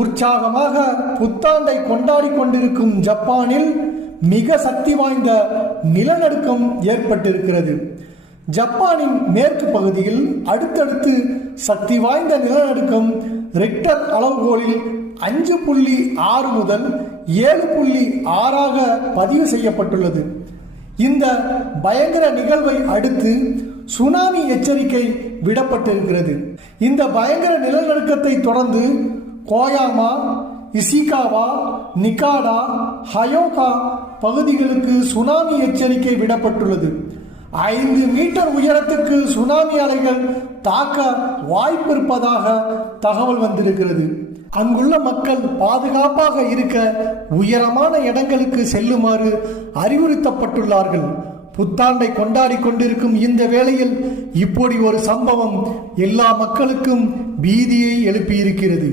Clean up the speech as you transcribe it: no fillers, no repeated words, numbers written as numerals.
உற்சாகமாக புத்தாண்டை கொண்டாடி கொண்டிருக்கும் ஜப்பானில் மிக சக்தி வாய்ந்த நிலநடுக்கம் ஏற்பட்டிருக்கிறது. ஜப்பானின் மேற்கு பகுதியில் அடுத்தடுத்து சக்தி வாய்ந்த நிலநடுக்கம் ரிக்டர் அளவுகோலில் 5.6 முதல் 7.6 பதிவு செய்யப்பட்டுள்ளது. இந்த பயங்கர நிகழ்வை அடுத்து சுனாமி எச்சரிக்கை விடப்பட்டிருக்கிறது. இந்த பயங்கர நிலநடுக்கத்தை தொடர்ந்து கோயாமா, இசிகாவா, நிகாடா, ஹயோகா பகுதிகளுக்கு சுனாமி எச்சரிக்கை விடப்பட்டுள்ளது. 5 மீட்டர் உயரத்துக்கு சுனாமி அலைகள் தாக்க வாய்ப்பு இருப்பதாக தகவல் வந்திருக்கிறது. அங்குள்ள மக்கள் பாதுகாப்பாக இருக்க உயரமான இடங்களுக்கு செல்லுமாறு அறிவுறுத்தப்பட்டுள்ளார்கள். புத்தாண்டை கொண்டாடி கொண்டிருக்கும் இந்த வேளையில் இப்படி ஒரு சம்பவம் எல்லா மக்களுக்கும் பீதியை எழுப்பியிருக்கிறது.